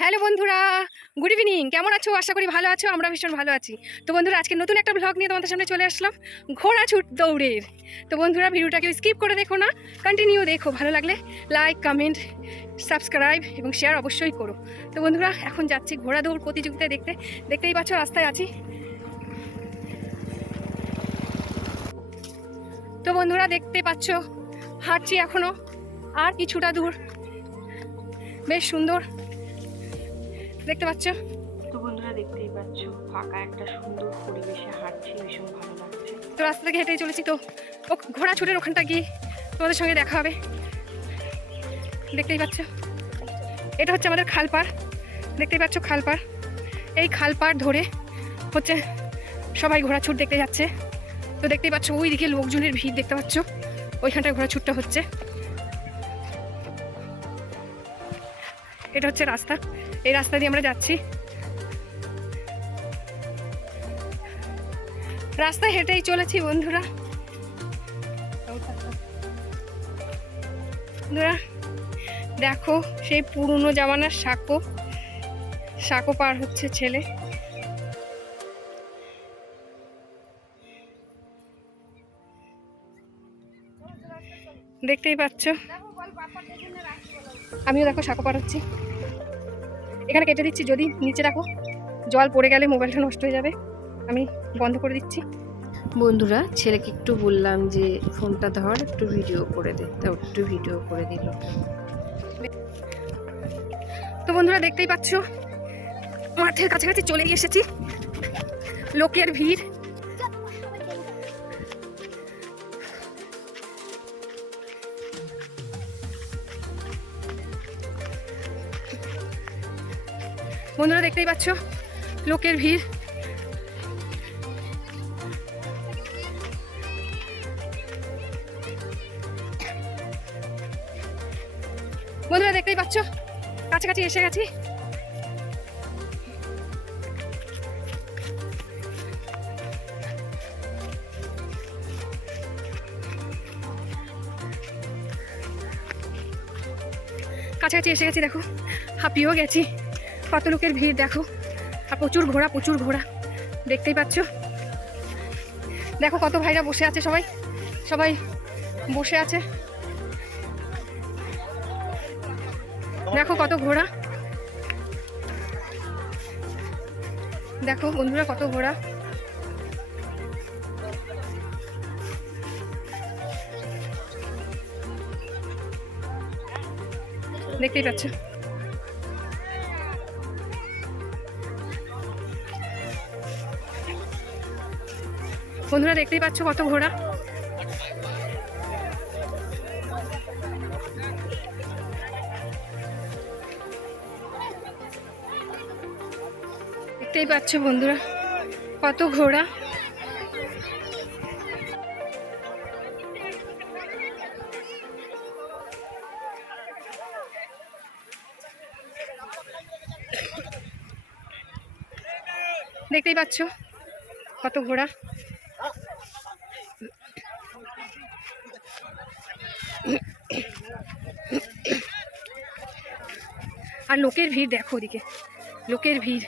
Hello বন্ধুরা good evening কেমন আছো? আশা করি ভালো আছো, আমরা ভীষণ ভালো আছি। তো বন্ধুরা, আজকে নতুন একটা ব্লগ নিয়ে তোমাদের সামনে চলে আসলাম, ঘোড়া ছুট দৌড়ের। তো বন্ধুরা ভিডিওটাকে স্কিপ করে দেখো না কন্টিনিউ দেখো, ভালো লাগলে লাইক কমেন্ট সাবস্ক্রাইব এবং শেয়ার অবশ্যই করো। তো বন্ধুরা, এখন যাচ্ছি ঘোড়া দৌড় প্রতিযোগিতা দেখতে। দেখতেই পাচ্ছ, রাস্তায় আছি। তো বন্ধুরা, দেখতে পাচ্ছ, হাঁটছি এখনও, আর কিছুটা দূর। বেশ সুন্দর। দেখতে পাচ্ছ? তো বন্ধুরা দেখতেই পাচ্ছ ফাঁকা একটা সুন্দর পরিবেশে হাঁটছি ভীষণ ভালো লাগছে। তো রাস্তা থেকে হেঁটেই চলেছি তো। ও ঘোড়া ছুটের ওখানটা গিয়ে তোমাদের সঙ্গে দেখা হবে। দেখতেই পাচ্ছ? এটা হচ্ছে আমাদের খালপাড়। দেখতেই পাচ্ছ খালপাড়? এই খালপাড় ধরে হচ্ছে সবাই ঘোড়া ছুট দেখতে যাচ্ছে। তো দেখতেই পাচ্ছ ওই দিকে লোকজনের ভিড় দেখতে পাচ্ছ। ওইখানটায় ঘোড়া ছুটটা হচ্ছে। এটা হচ্ছে রাস্তা। এই রাস্তা দিয়ে আমরা যাচ্ছি। রাস্তায় হেঁটেই চলেছি বন্ধুরা। বন্ধুরা, দেখো সেই পুরনো জামানার সাঁকো। সাঁকো পার হচ্ছে ছেলে। দেখতেই পাচ্ছ? আমিও দেখো সাঁকো পার হচ্ছি। এখানে কেটে দিচ্ছি যদি নিচে রাখো। জল পড়ে গেলে মোবাইলটা নষ্ট হয়ে যাবে। আমি বন্ধ করে দিচ্ছি। বন্ধুরা ছেলেকে একটু বললাম যে ফোনটা ধর একটু ভিডিও করে দে। তা একটু ভিডিও করে দিল। তো বন্ধুরা দেখতেই পাচ্ছ মাঠের কাছাকাছি চলে এসেছি। লোকের ভিড়। বন্ধুরা দেখতেই পাচ্ছ? লোকের ভিড়। বন্ধুরা দেখতেই পাচ্ছ? কাছাকাছি এসে গেছি। কাছাকাছি এসে গেছি, দেখো। হাঁপিয়েও গেছি। কত লোকের ভিড় দেখো? আর প্রচুর ঘোড়া প্রচুর ঘোড়া। দেখতেই পাচ্ছ? দেখো কত ভাইরা বসে আছে সবাই। সবাই বসে আছে। দেখো কত ঘোড়া। দেখো বন্ধুরা কত ঘোড়া। দেখতেই পাচ্ছ? বন্ধুরা দেখতেই পাচ্ছ কত ঘোড়া। দেখতেই পাচ্ছ বন্ধুরা কত ঘোড়া। দেখতেই পাচ্ছ কত ঘোড়া। আর লোকের ভিড় দেখো ওদিকে লোকের ভিড়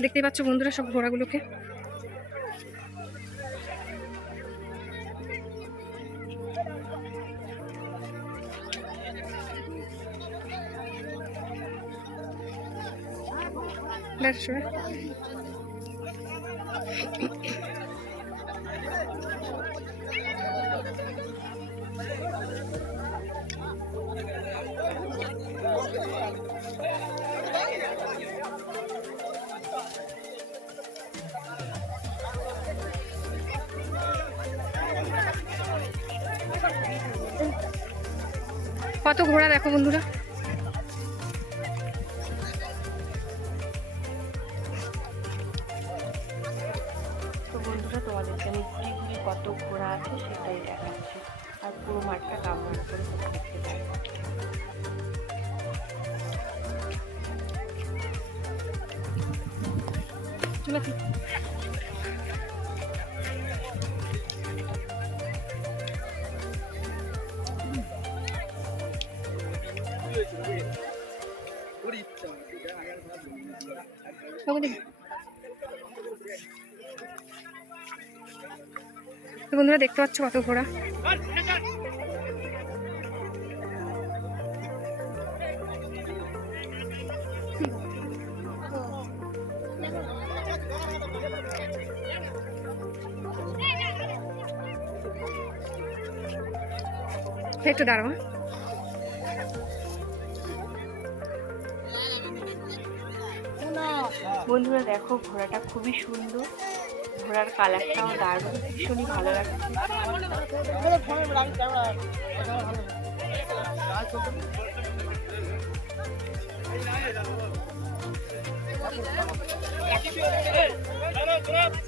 দেখতেই পাচ্ছ বন্ধুরা সব ঘোড়াগুলোকে That's right. কত ঘোড়া দেখো বন্ধুরা? তো বন্ধুরা তোমাদেরকে আমি ঘুরি ঘুরি কত ঘোড়া আছে সেটাই দেখাচ্ছি। আর পুরো মাঠটা কাভার করে দেখতে পাই আসি। বন্ধুরা দেখতে পাচ্ছ কত ঘোড়া। একটু দাঁড়াও বন্ধুরা দেখো ঘোড়াটা খুবই সুন্দর ঘোড়ার কালারটাও দারুণ ভীষণই ভালো লাগছে বন্ধুরা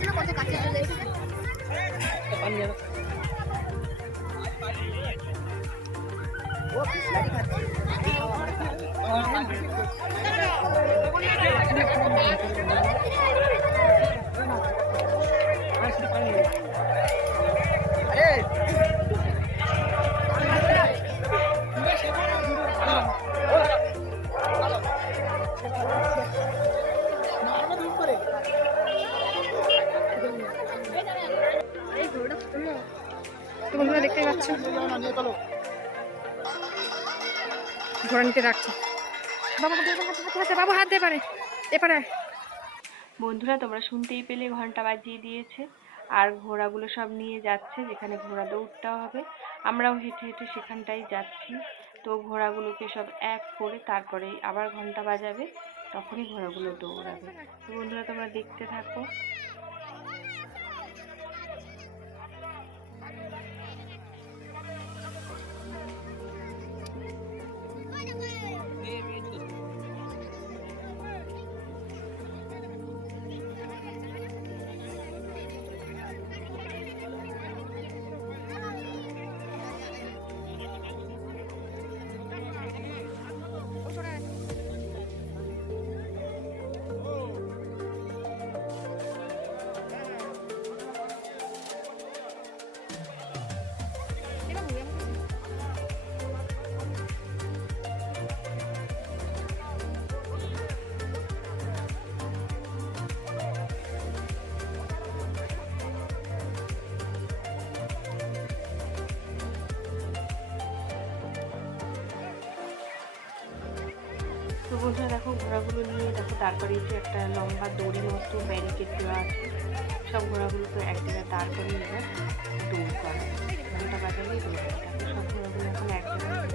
তো ঘোড়া নিতে রাখছে। বাবা হাত দিয়ে পারে। এপারে বন্ধুরা, তোমরা শুনতেই পেলে, ঘণ্টা বাজিয়ে দিয়েছে। আর ঘোড়াগুলো সব নিয়ে যাচ্ছে, যেখানে ঘোড়া দৌড়টা হবে। আমরাও হেঁটে হেঁটে সেখানটাই যাচ্ছি। তো ঘোড়াগুলোকে সব এক করে তারপরে আবার ঘণ্টা বাজাবে, তখনই ঘোড়াগুলো দৌড়াবে। তো বন্ধুরা, তোমরা দেখতে থাকো। বন্ধুরা দেখো, ঘোড়াগুলো নিয়ে দেখো, তারপরে করিয়েছে একটা লম্বা দড়ি মতো ব্যারিকেড দেওয়া আছে। সব ঘোড়াগুলো তো এক জায়গায় দাঁড় এবার দৌড় করা। ঘণ্টা বাজালেই দৌড় সব ঘোড়াগুলো এখন এক জায়গায়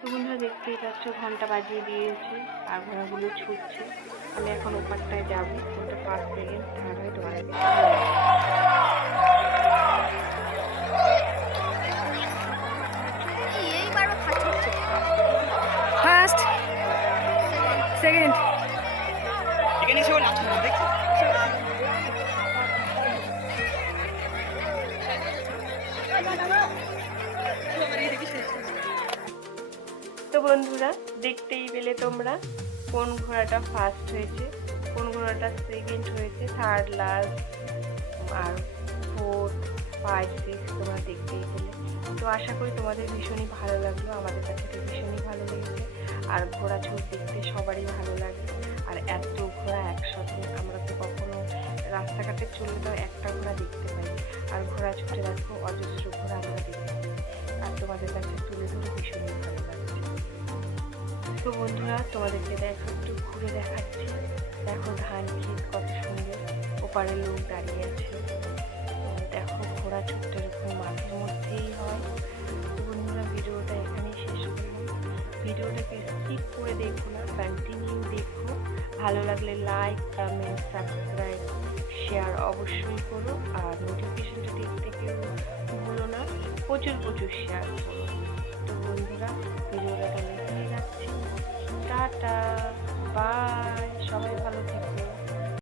তো বন্ধুরা দেখতেই পাচ্ছ ঘণ্টা বাজিয়ে দিয়েছে আর ঘোড়াগুলো ছুটছে। আমি এখন ওপারটায় যাব ওটা পাঁচ সেকেন্ড থার্ড হয় তোমার ফার্স্ট সেকেন্ড এখানে এসে নাচ দেখছি? বন্ধুরা, দেখতেই পেলে তোমরা কোন ঘোড়াটা ফার্স্ট হয়েছে, কোন ঘোড়াটা সেকেন্ড হয়েছে থার্ড লাস্ট আর ফোর্থ ফাইভ সিক্স তোমরা দেখতেই পেলে। তো আশা করি তোমাদের ভীষণই ভালো লাগল, আমাদের কাছে তো ভীষণই ভালো লেগেছে। আর ঘোড়া ছুট দেখতে সবারই ভালো লাগে। আর এত ঘোড়া একসাথে, আমরা তো কখনো রাস্তাঘাটে চলে তো একটা ঘোড়া দেখতে পাই। আর ঘোড়া ছুটে দেখো অজস্র ঘোড়া আমরা দেখতে পাই। আর তোমাদের কাছে তুলে ধরে ভীষণই ভালো লাগছে তো বন্ধুরা, তোমাদেরকে দেখো একটু ঘুরে দেখাচ্ছি। দেখো ধান ক্ষেত কত সুন্দর, ওপারে লোক দাঁড়িয়ে আছে। দেখো ঘোড়া ছোট্ট এরকম মাঠের মধ্যেই হয়। বন্ধুরা, ভিডিওটা এখানেই শেষ করব ভিডিওটাকে স্কিপ করে দেখো না কন্টিনিউ দেখো। ভালো লাগলে লাইক কমেন্ট সাবস্ক্রাইব শেয়ার অবশ্যই করো। আর নোটিফিকেশনটা দেখতে কেউ ভুলো না, প্রচুর প্রচুর শেয়ার করো। তো বন্ধুরা, ভিডিওটা টাটা বাই সবাই ভালো থেকো।